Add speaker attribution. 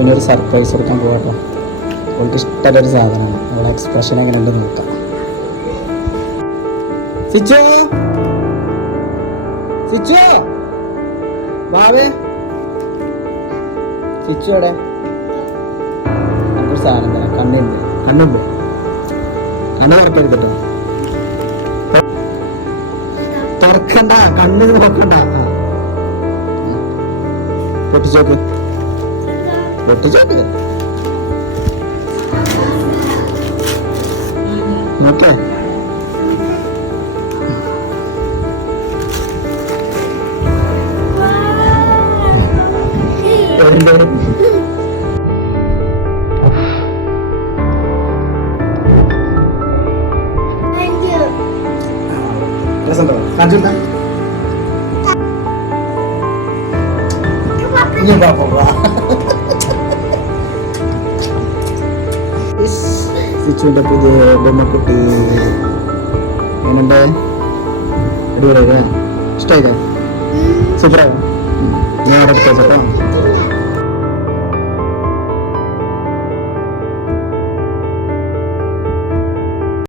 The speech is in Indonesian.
Speaker 1: ശിവന് ഒരു സർപ്രൈസ് കൊടുക്കാൻ പോകട്ടോ അവൾക്ക് ഇഷ്ടമുള്ള ഒരു സാധനമാണ് അവളുടെ എക്സ്പ്രഷൻ എങ്ങനെ ഉണ്ട് നോക്കാം തുറക്കണ്ട കണ്ണിൽ നോക്കണ്ട പൊട്ടിച്ചോക്ക് belum terjadi kan? Oke. Okay. Lanjut kan? Ini bapak-bapak. si cuenta di bomba puti en el day dura ya estoy ya se